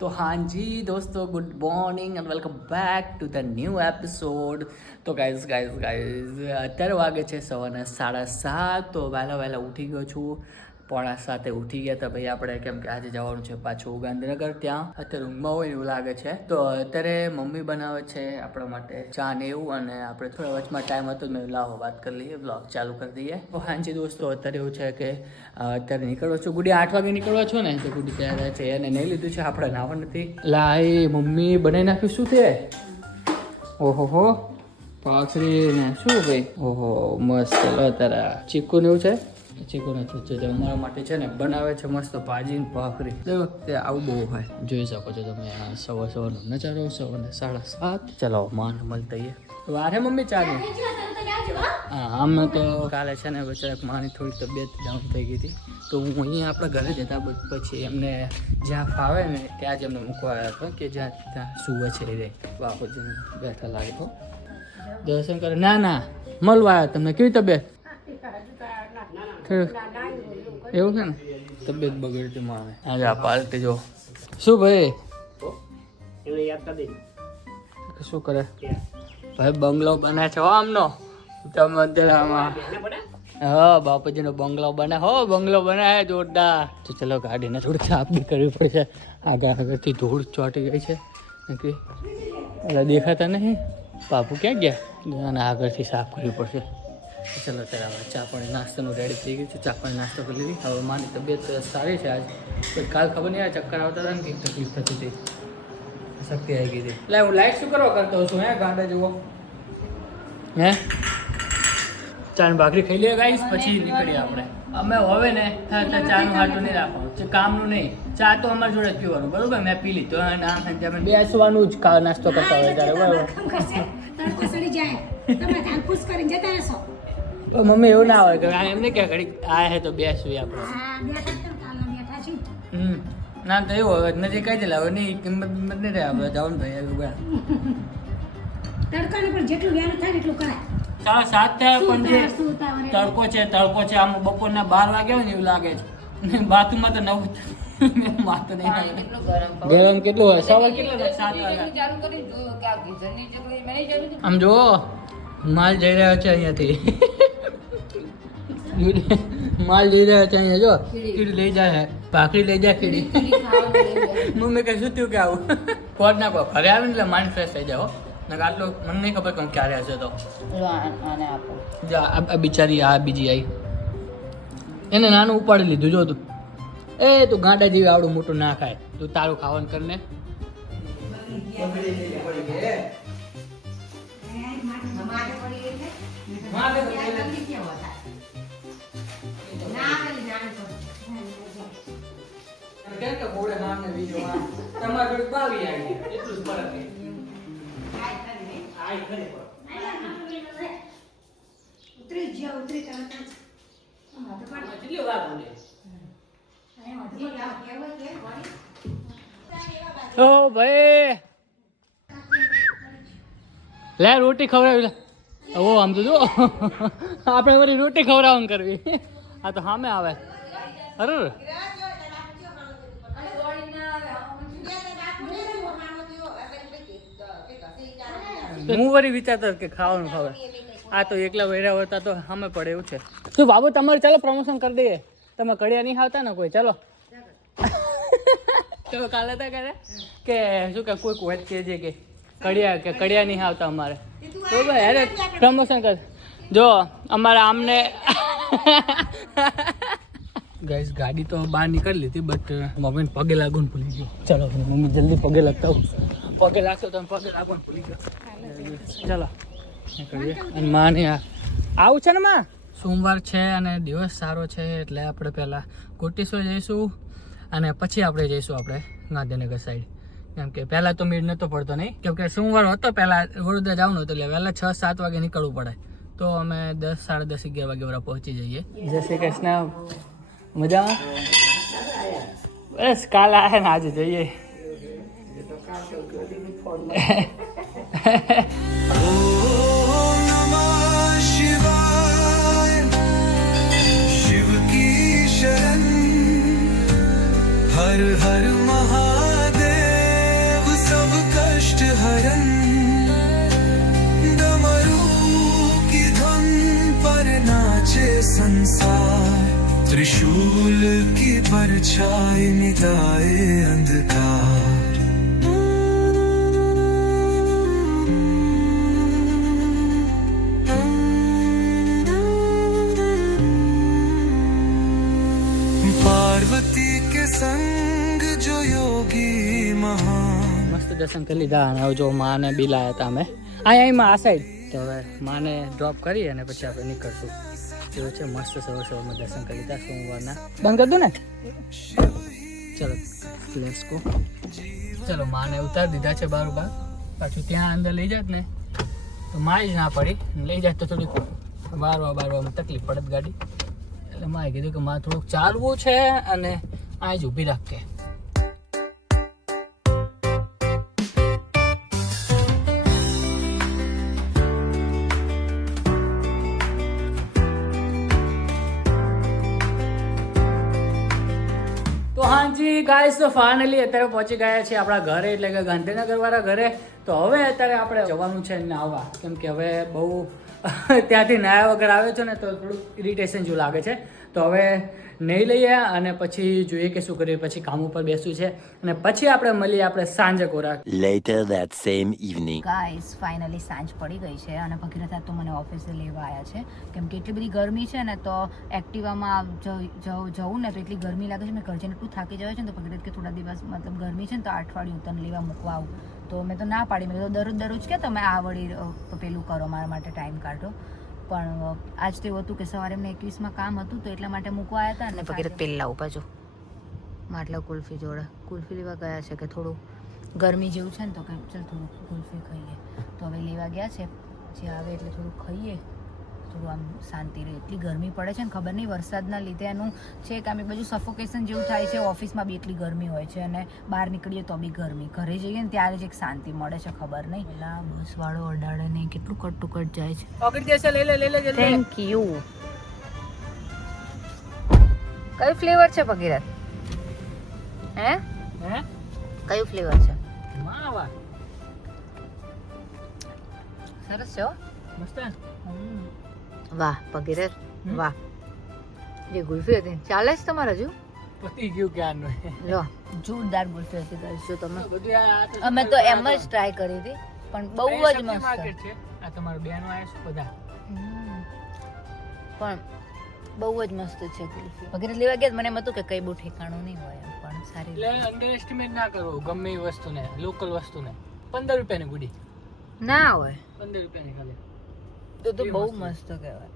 तो हाँ जी दोस्तों, good morning and welcome back to the new episode. તો ગાઈઝ અત્યારે વાગે છે સવારના 7:30. તો વહેલા ઉઠી ગયો છું. 6:45 ઉઠી ગયા હતા ભાઈ આપણે, કેમ કે આજે જવાનું છે પાછું ગાંધીનગર. ત્યાં અત્યારે ઊંઘમાં હોય એવું લાગે છે. તો અત્યારે મમ્મી બનાવે છે આપણા માટે ચા ને એવું, અને આપણે થોડા વચમાં ટાઈમ હતો મેં લાવો વાત કરી લઈએ, બ્લોગ ચાલુ કરી દઈએ. તો હા જી દોસ્તો, અત્યારે એવું છે કે અત્યારે નીકળવો છું. ગુડી 8 વાગે નીકળવા છો ને, તો ગુડી તૈયાર છે એને નહીં લીધું છે, આપણે નાવા નથી. લાઈ મમ્મી બનાવી નાખ્યું. શું છે? ઓહો હો, પાખરી ને શું ભાઈ, ઓહો મસ્ત. ચલો તારા ચીકુ ને એવું છે, ચીકુ નથી અમારા માટે છે ને બનાવે છે મસ્ત ભાજી ને ભાખરી. દર વખતે આવું બહુ હોય, જોઈ શકો છો તમે. આ સવારનો નજારો, સવારના 7:30. ચલો માન મળતા વારે મમ્મી ચાલે. હા અમે તો કાલે છે ને બચારા માની થોડી તબિયત ડાઉન થઈ ગઈ હતી, તો હું અહીંયા આપણા ઘરે જતા પછી એમને જ્યાં ફાવે ને ત્યાં જ એમને મૂકવા આવ્યા હતો, કે જ્યાં ત્યાં સુવે છે રે બાપુજીને બેઠા લાગે તો દર્શન કરે. ના મળવા આવ્યા તમને. કેવી તબિયત? એવું છે ને, તબિયત બગડતી મારે. આજે આ પાર્ટી જો શું ભાઈ શું કરે ભાઈ, બંગલો બને છે હો આમનો. તમે આમાં હા બાપુજીનો બંગલો બને હો, બંગલો બનાવે જોરદાર. તો ચલો ગાડીને થોડીક સાફ બી કરવી પડશે. આગળથી ધૂળ ચોંટી ગઈ છે, એટલે દેખાતા નહીં. બાપુ ક્યાં ગયા? અને આગળથી સાફ કરવી પડશે. ચલો ત્યારે ચા પાણી નાસ્તાનું રેડી થઈ ગયું છે. ચા પાણી નાસ્તો કરી લીધી. હવે મારી તબિયત સારી છે આજ, પણ કાલ ખબર નહીં ચક્કર આવતા હતા ને કંઈક તકલીફ થતી હતી, શક્તિ આવી ગઈ હતી. એટલે હું લાઈટ શું કરવા કરતો છું હે ગાંડા જુઓ હે. ચા ભાખરી ખાઈ લઈએ ગાઈસ, પછી નીકળીએ આપણે. અમે હવે ને ચાનું હાટું નહીં રાખવાનું, કામનું નહીં. ચા તો અમારી જોડે જ પીવાનું, બરોબર? મેં પી લીધો અને આમ અમે બેસવાનું જ નાસ્તો કરતા હોય ત્યારે, બરોબર? મમ્મી એવું ના હોય કે એમને ક્યાં ઘડી આ હે તો બેસવી આપણે. ના તો એવું હવે નજીક કઈ દે હવે નહીં, કિંમત નહીં રહે. આપણે જવાનું ભાઈ આવ્યું ગયા તડકાને પણ જેટલું વહેલું થાય એટલું કરાય. 7:30 થયા પણ જે તડકો છે આમ બપોરના 12 વાગ્યા હોય ને એવું લાગે છે. બાથરૂમમાં તો 9 માથું નહીં ગરમ કેટલું હોય. સવાર કેટલા 7 વાગ્યા. આમ જો માલ જઈ રહ્યો છે અહીંયાથી, માલ જઈ રહ્યો છે અહીંયા. જો કીડી લઈ જાય, ભાખરી લઈ જાય કીડી. મમ્મી કઈ શું થયું કે આવું કોટ નાખો ઘરે આવે ને એટલે માઇન્ડ ફ્રેશ થઈ જાય. આટલું મને નહીં ખબર કે હું ક્યારે હશે. તો આ બિચારી આ બીજી આવી, એને નાનું ઉપાડી લીધું. જો તું તું ગાંડા જેવી આવડું મોટું ના ખાય, તું તારું ખાવાનું કરીને ઓ ભાઈ લે રોટી ખવડાવી લે. ઓ આમ તો જો આપણે વળી રોટી ખવડાવવાનું કરવી. આ તો સામે આવે. અરે હું વળી વિચારતો કે ખાવાનું ખબર, આ તો એકલા વૈરા હોતા તો સામે પડે એવું છે. તો બાબુ તમારે ચાલો પ્રમોશન કરી દઈએ. તમે કડિયા નહીં આવતા ને કોઈ, ચાલો ચલો કાલે હતા કે શું કે કોઈ વાત કહેજે કે કડિયા નહીં આવતા અમારે, બરોબર? અરે પ્રમોશન કર. જો અમારે આમને ગાઈસ ગાડી તો બહાર નીકળી લીધી, બટ મમ્મીને પગે લાગવાનું ભૂલી ગયો. ચાલો મમ્મી જલ્દી પગે લાગતા હું, પગે લાગતો તમે પગે લાગવાનું ભૂલી ગયો. ચાલો નીકળીએ. અને માં ને આવું છે ને માં, સોમવાર છે અને દિવસ સારો છે એટલે આપણે પહેલાં કોટેશ્વર જઈશું અને પછી આપણે જઈશું આપણે ગાંધીનગર સાઈડ. કેમ કે પહેલાં તો મેળ નહોતો પડતો નહીં, કેમ કે સોમવાર હતો પહેલાં વડોદરા જવાનું હતું, એટલે વહેલા 6-7 વાગે નીકળવું પડે. તો અમે 10, 10:30, 11 વાગે બરાબર પહોંચી જઈએ. જય શ્રી કૃષ્ણ. મજામાં? બસ કાલ આવે ને આજે જઈએ. हर हर महादेव। त्रिशूल की परछाई मिटाए अंधकार। पार्वती के संग जो योगी महान। મસ્ત દર્શન કરી લીધા અને હવે જો માને બી લાયા હતા અમે અહીંયા આ સાઈડ. તો હવે માને ડ્રોપ કરી અને પછી આપણે નીકળશું. એવું છે મસ્ત સવારમાં દર્શન કરી લીધા સોમવારના. બંધ કરી દો ને. ચલો લેટ્સ ગો. ચલો માને ઉતારી દીધા છે બારોબાર. પાછું ત્યાં અંદર લઈ જાત ને તો મારી જ ના પડી. લઈ જાત તો થોડીક બારવામાં તકલીફ પડત ગાડી. એટલે માએ કીધું કે મારે થોડુંક ચાલવું છે અને આ જ ઊભી રાખે. તો હાજી ગાઈસ, તો ફાઇનલી અત્યારે પહોંચી ગયા છીએ આપણા ઘરે, એટલે કે ગાંધીનગર વાળા ઘરે. તો હવે અત્યારે આપણે જવાનું છે નાહવા, કેમ કે હવે બહુ ત્યાંથી નાહ્યા વગર આવે છે ને તો થોડું ઇરિટેશન જેવું લાગે છે. તો હવે નહીં લઈએ અને પછી જોઈએ કે શું કરીએ. પછી કામ ઉપર બેસવું છે અને પછી આપણે મળીએ આપણે સાંજે કોરા. Later that same evening. Guys finally સાંજ પડી ગઈ છે અને ભગીરથ તો મને ઓફિસે લેવા આવ્યા છે, કેમ કે એટલી બધી ગરમી છે ને તો એક્ટિવામાં જવું ને તો એટલી ગરમી લાગે છે. મેં ઘર જઈને એટલું થાકી જાય છે ને તો ભગીરથ કે થોડા દિવસ મતલબ ગરમી છે ને તો અઠવાડિયું તને લેવા મૂકવા આવું. તો મેં તો ના પાડી. મેં તો દરરોજ કે તમે આ વળી પેલું કરો, મારા માટે ટાઈમ કાઢો. પણ આજ તો એવું હતું કે સવારે એમને 21માં કામ હતું તો એટલા માટે મૂકવા આવ્યા હતા. અને ભગીરથ પેલા ઉભા જો માટલા કુલ્ફી જોડે કુલ્ફી લેવા ગયા છે કે થોડું ગરમી જેવું છે ને તો કે ચાલ થોડું કુલ્ફી ખાઈએ. તો હવે લેવા ગયા છે, જે આવે એટલે થોડું ખાઈએ, થોડું આમ શાંતિ રહે. એટલી ગરમી પડે છે ને ખબર નહીં વરસાદના લીધે એનું છે કે આમ એક બાજુ સફોકેશન જેવું થાય છે. ઓફિસમાં બી એટલી ગરમી હોય છે અને બહાર નીકળીએ તો બી ગરમી. ઘરે જઈએ ને ત્યારે જ એક શાંતિ મળે છે. ખબર નહીં પેલા બસવાળો અડાડે નહીં, કેટલું કટ ટુ કટ જાય છે. પકડી દેશે. લઈ લે જલ્દી. Thank you. કયું ફ્લેવર છે ભગીરથ? હે કયું ફ્લેવર છે? માવા સરસ છે હો. મસ્ત. વાહ ભગીરથ વાહ. જે ગુલ્ફી હતી ચાલે છે તમારે હજુ? પતી ગયું ક્યારનું. જો જોરદાર ગુલ્ફી હતી guys. જો તમે બધું આ અમે તો એમ જ ટ્રાય કરી હતી પણ બહુ જ મસ્ત માર્કેટ છે. આ તમારા બેનો આવ્યા છે બધા. પણ બહુ જ મસ્ત છે ગુલ્ફી. ભગીરથ લેવા ગયા મને એમ હતું કે કઈ બહુ ઠેકાણું નહીં હોય એમ, પણ સારી. એટલે અંડર એસ્ટિમેટ ના કરો ગમે એ વસ્તુને, લોકલ વસ્તુને. 15 રૂપિયાની ગુડી ના હોય 15 રૂપિયાની ખાલી. તો બહુ મસ્ત કહેવાય.